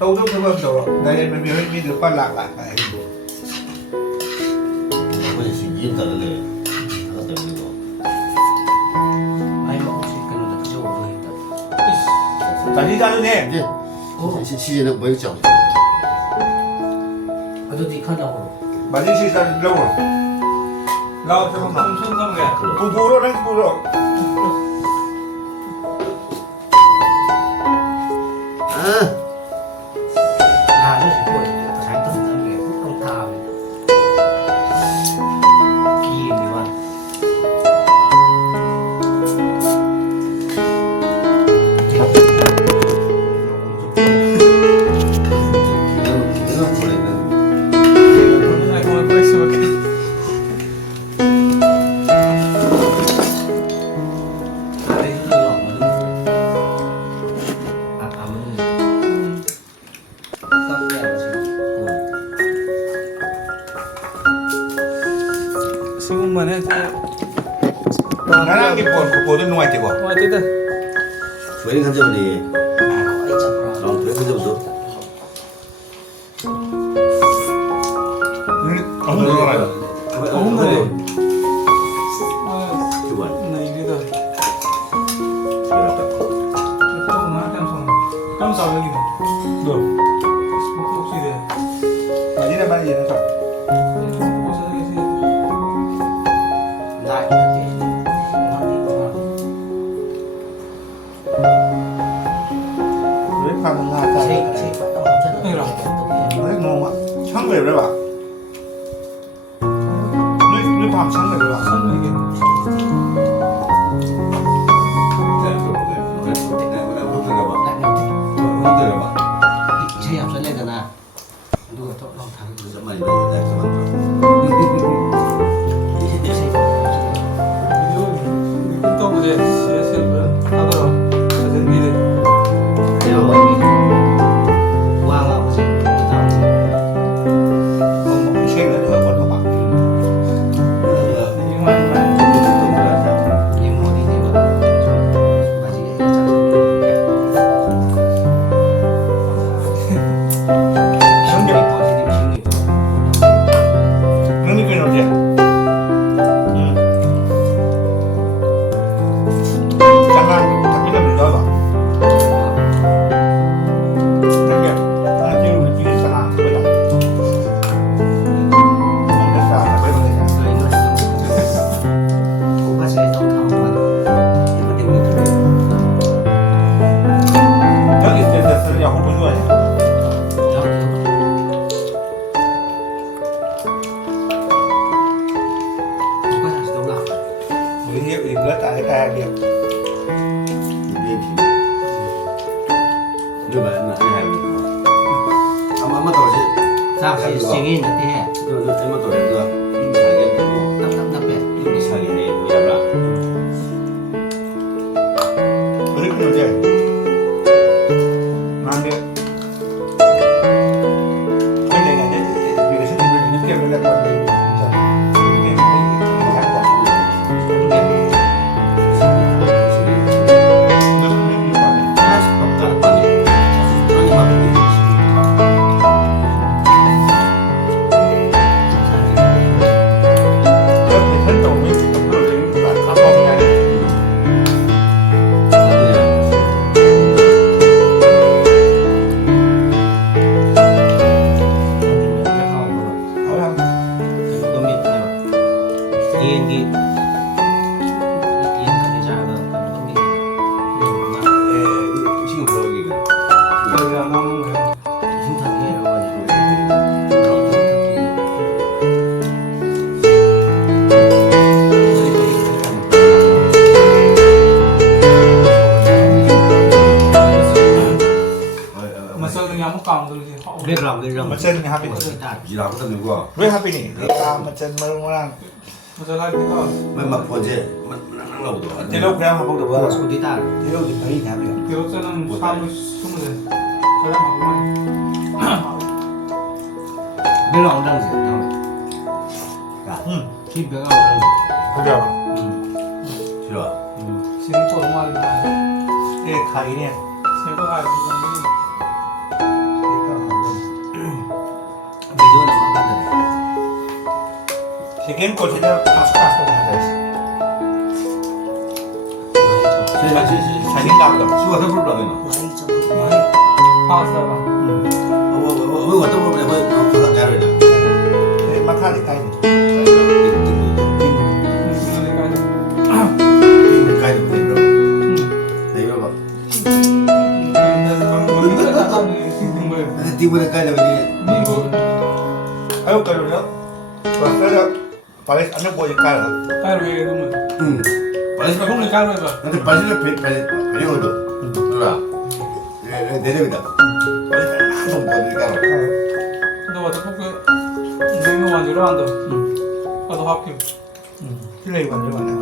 đâu đâu đâu đâu đây mình được quan lạc lại phải 아버지 지금 이름 다르네. 하나 때문에 이거. 많이 먹을 수 있겠는데 그쪽으로 있다. 다시 자주네 이제 시즌은 뭐 있죠? 어디 가려고? mà đi xịt ra lâu rồi lâu cho không 손 삼게. bù rồi đấy bù rồi 아, 아, 아저씨 그거 잘 떴는 게 흑금 다 기미만. 기가 버리는. 지금만 해. 나랑 cái bồn ngoài thì bỏ 와, 됐다. 왜 간접이? 왜 간접도? ông rồi ông rồi. 그만. này đi rồi. 그래라. 조금 한 땀성. 땀성 여기. được 혹시 돼. mà đi làm gì nữa rồi 나 이렇게 với phần là 제 cái 봤던 거잖아. 이리로. rất ngon ạ sáng về đấy bạn nước hầm sáng về đấy bạn 손 이게. 제 앞서 내잖아. 누가 또 다른 거. 잠깐만 이거 이거 또 이제 CS를 하더라. 사진 미래. 왕하고 지금 나오지. không xem nữa rồi còn các bạn 이만 이만. 이 머리 대고 좀 가지게 했잖아. sáng về 머리 힘이 nó như cái nào vậy chẳng hạn thằng cái làm gì đó bạn Nâng kìa, nó là kêu mình chỉ biết sẵn làm bây giờ Mình đã xả là bây giờ này 또 이거 고가시에 또 가면 이거 때문에 그래. 여기 이제 야구 보는 거야 고가시 너무 나. 우리 hiệu điểm rất tại cái điểm 이거 맞나? 아마 더 하지. 자, 시행이 있는데 이거 얼마 더 해도 사게 되고 답답해. 이거 사게 해 뭐야라. 그렇게 이제 만데 cái này là vì cái sự mình những kiểu là còn mình 지금 그러기가. 그래야 남은 거야. mà sao người nhà không cầm được thì họ Biết lòng mà chân happy 일하고 다니는 거. với happy này cái ta mà chân mà đang mà sao lại cái đó 맨막 보제. 만나보도. thì đâu ra mà không được 뭐 vào 소리다. thì đâu thì thấy nhà mình 교육자는 4월 20일 저렴하구만. 별로 안 오랑지. ừ 기 별로 안 오랑지. bây giờ 싫어. 지금 또 얼마나 cái khai nè 제가 알고 있는 cái 세계는 꽃이냐 파스타스가 하자. 자신감도. 수가 더 불러가나. 많이 좀 파스타가. 왜 왔다 보면 왜 그거 잘하냐. 마카리 까이. Tiba-tiba kaya ni. Ayo kalornya. Pasta pares anak boleh kalah. Paling 그럼 가로 해봐. nanti paling paling itu. Itulah. Dia dah. Paling langsung buat dia kalau. 너 와서 포크 내가 완전히 한다. 나도 할게. Pilih mana mana.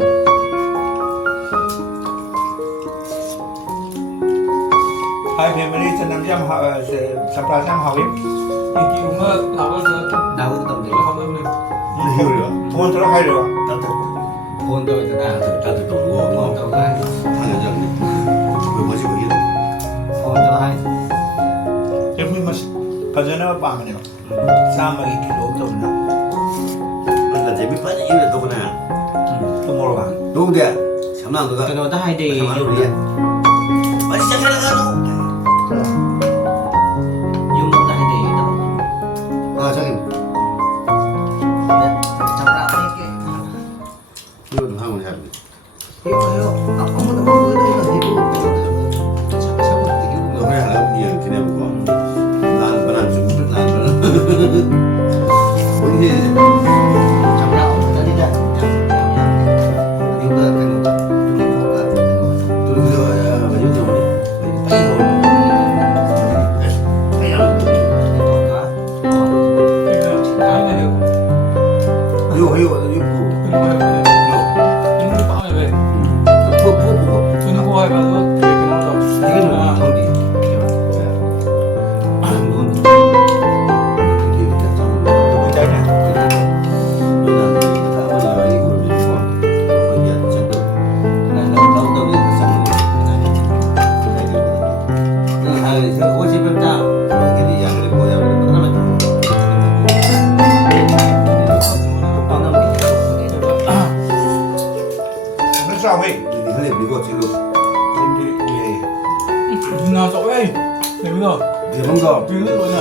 Hai family senang jam sebelas jam hari. 인기 엄마 나가서 나오는 동네 이거 하면 돼. Tuan terus hari doa. 본도 있잖아. Tadi tu gua 본도 가. hanya jangan ni. Gua masih begitu. 본도 하. Jadi mas kerjanya apa mana? Sama kilo tu mana? Anda jadi banyak ini tu kena. Tumor bang. Tu dia. Sama tu kan. 그노다 하이데 Sama tu dia. Masih jangan kan tu. 유모다 하이데 다. Ah, jangan. 잡라 할게. Itu tu hang macam ni. 이거요. 아무도 못 보여도 이거 이거. 잡고 되게 Kau boleh harap dia kena buat. Nan benar cukup nan benar. Ini 잡라 어디 다. 이거 그노. 이거 tu dia baju tu ni. Ayo. Ayo. 이거 아니네 이거. Ayo, ayo, ayo. 이거 해봐. 이거 빵에 왜? Pu. 주는 거 해봐도 되게 나온다. Ini 아, tu. Bedanya. Nó sao vậy? Ini ui. 누나 저 왜? 내가 Dia bangga. 이거 뭐냐?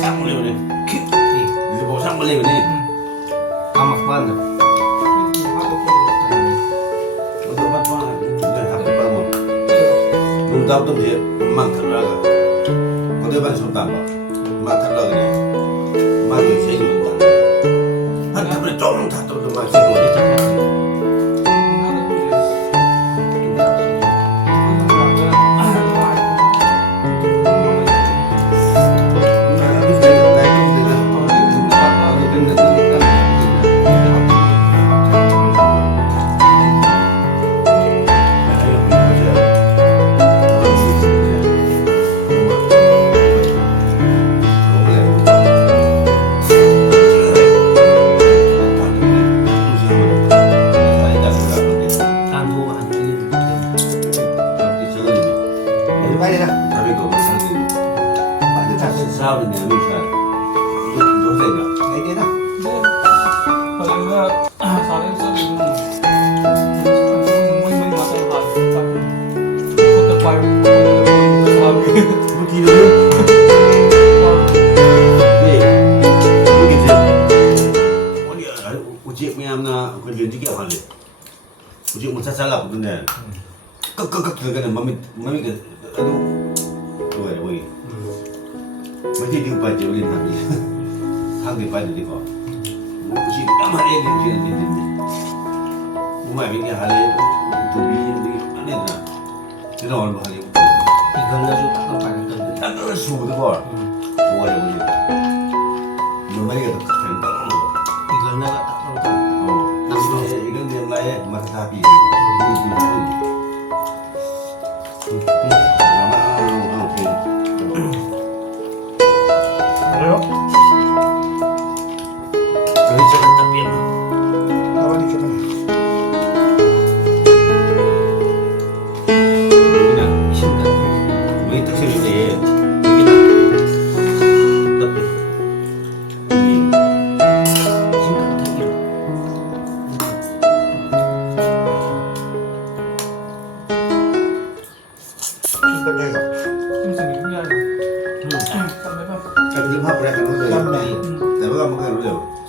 Sang boleh ni. Dia bawa sang boleh ni. 아막 반다. Untuk apa? Bukan apa apa. Nung tahu tu dia mang terlaga. Kau dia bangsa tambah. Mang terlaga ni. Mang tu saya ni bukan. Hanya boleh tolong tak tu tu bangsa tu. Đây đây. Tapi kau macam ni. Pada tak sesal ni anu saya. Itu saya dah. Đây đây đó. 내가 사례 써주는 뭐뭐 맞아 봐. 그것도 봐요. Begitu. Ni. Begitu. Oh dia uji miam na kerja juga hal ni. Uji masa salah pun ni. Kek kan mami ke aduh. Tu ada boleh. Mesti dia baca boleh tapi. Hang dia baca dia kau. Uji amat dia dia dia. Umai ni hal tu bikin dia aneh dah. Dia orang hal ni. 이걸로 좀 닦아봐야겠다. Tak ada suhu tu kau. Boleh boleh. Mami kata kau tak tahu. 이걸 내가 닦아볼까? Ikan dia layak masa sapi. Ayo. Jadi cakap tapi Apa ni cuman? itu sih dia. Tapi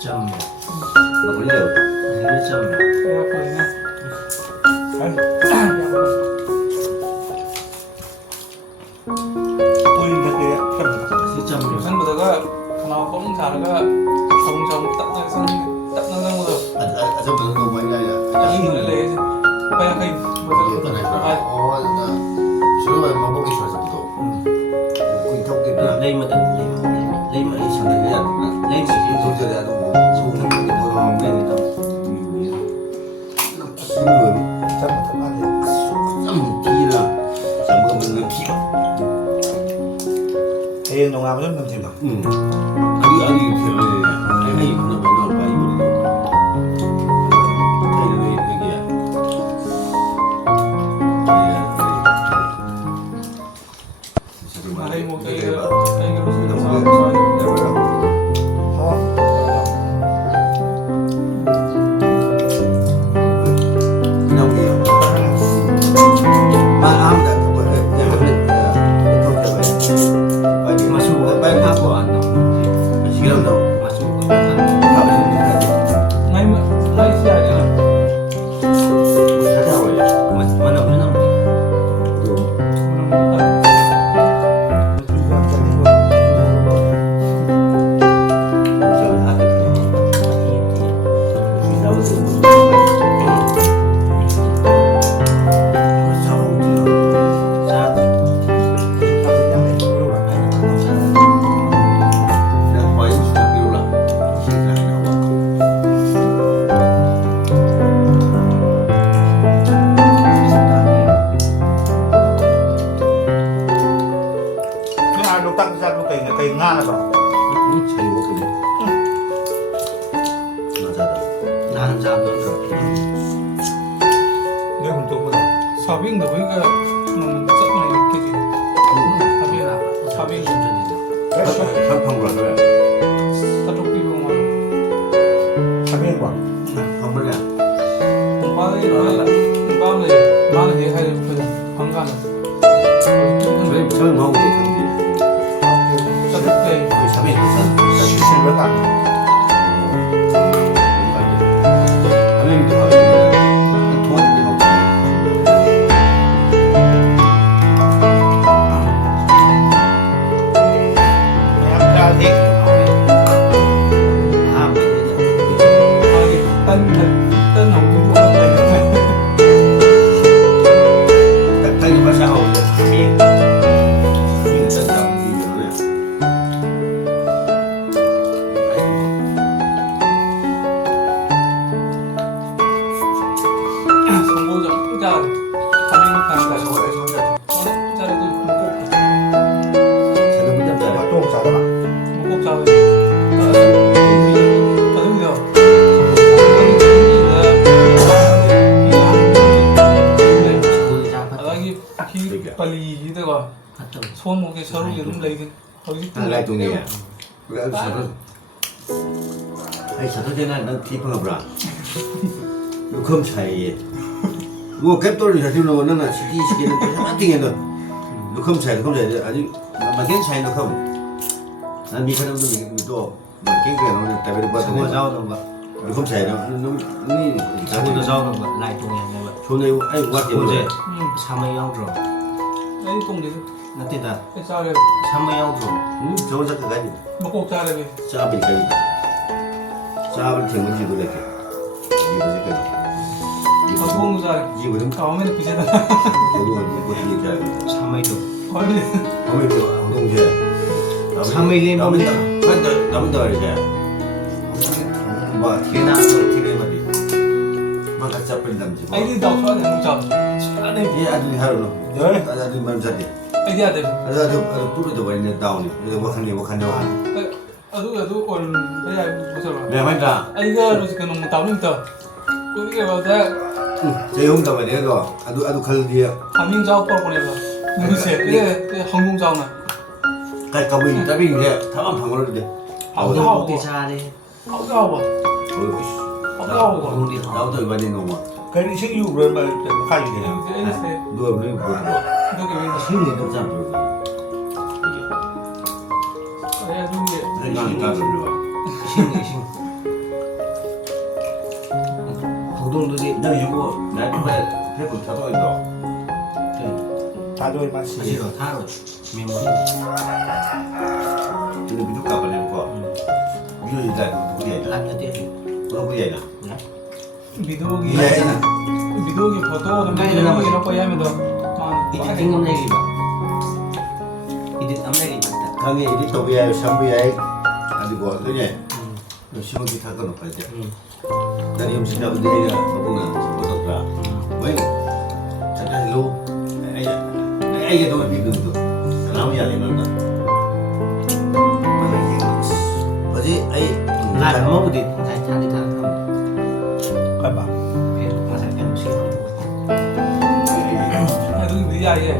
ꯆꯝꯃꯦ 먹을래요? ꯍꯦꯟꯅ ꯆꯝꯃꯦ ꯌꯥꯛꯄꯅꯤꯅ 우린 되게 좀 ꯁꯤ ꯆꯝꯃꯦ ꯈꯟꯕꯗꯒ ꯈꯅꯥꯎ ꯄꯣꯡ ꯁꯥꯔꯒ ꯁꯧ ꯇꯞꯅ ꯆꯪꯕꯗꯣ 아저씨는 너무 많이 가야 ꯑꯍꯤꯡ ꯂꯩꯔꯤꯁꯦ ꯂꯨꯄꯥ ꯌꯥꯡꯈꯩ 저거 먹기 좋아서부터 꿀떡이 ꯂꯩ ꯃꯇꯝ ꯂꯩ ꯃꯔꯤ ꯁꯪꯉꯦ ꯂꯩ ꯁꯤꯒꯤ 동절에 하도 뭐 소금 게 뭐라고 ꯂꯩꯅꯤꯗ 잘못하면 좀 비나 먹으면 피가 애의 농함은 문제 막. 아니 이렇게 아니 이거는 맨날 봐 이거 이거 얘기야 나이 먹게 나이가 cây nga là bảo 잘 먹거든. 맞아다. 나는 잘 넣어줘 nếu không tốt rồi 사빙도 보니까 썩나 이렇게 사빙 한판으로 그래. 사족 비용 사비행 quả 한 번에. 공방에 많은 예산을 그냥 방가는 저희 먹고 있는데. 사족대 우리 사비 실ver tặng 하면도 하면 도와주기 없고. em ra thì 아 맞네 딴 홍중 좋아하는 딱딱이 마사하고 하면 이거 딱 이거네. 성공적 의자 사빙 간다 의자라도 제가 문제 없잖아. 또 잘하나 꼭 잡아 빨리다가 손목에 서로게 좀 레이든 거기 lại tụi nghề ai sợ tôi thế này nó thi bằng bra nó không xài mua kép tôi thì sao nó là xí xí nó không tiền rồi nó không xài 아니 mà cái xài nó không anh bị cái đó mình to mà cái nó tại vì nó 저거 자오는 거 nó không xài nó 저거도 자오는 거 라이 동양 거 chỗ này anh quát tiền 어제 rồi 3의 영조 에이 똥되지 나때다 에이 짜래 3의 영조 저거 chắc cái gì 먹고 짜래 cha bị cái cha bị tiền cái gì rồi đấy gì vậy cái 아 좋은 거 짜래 gì vậy 다음에는 그제다 저도 이거 gì cái 3의도 거의 어머니 동생 3의 레몬이다 남은 더 이제 뭐 걔나 티레 말이 막 같이 잡힌 남지 뭐 아이디 나 좋아하는 거 짜래 짜래 이 아들이 하루는 네 아들이 맘자리 아이디 아들 아들 뚜루도 버리네 다운이 이거 wak하네 아도 얼 배야 무서워 네 맞다 아이가 로지 그 너무 다운다 우리가 봐다 제 형도 말이야 이거 아도 칼디야 가민 자오 뻘뻘해서 누구세 그게 항공 자오나 갈 까부이 답이 이제 다만 방어를 돼 아우도 아우, 먹기 잘해 아우가 아우 아우가 공리 나도 이번에 너무 cái đi sinh dục rồi mà khai gì thế nào 이제 에이세 누가 그래 뭐 너게 왜 신내 좀 잡고 내가 누구게 생각이 다 들려 신이 호동들이 나 이거 나 그래 해볼 타도 있다. 다도의 맛이. 사실은 타로 메모리. 근데 미국 가버리는 거. 미국 이제 누구야 이제? 라면데. 누구야 이제? 비도기 예. 비도기 foto kemudian lagi apa ya itu 이제 tingom 내기 봐. 이제 안 내기 맞다. 강에 이리 또비야 삼비야 가지고 그냥 시험지 타고 놓고 이제. dari yang sudah berdiri berguna sebetulnya. Baik, saya lu, ayah tu lebih gitu. Kenapa ya ini mana? Mana yang Jadi ayah 나 mau di saya cari tahu. Apa? Biar masakan sih. itu dia ya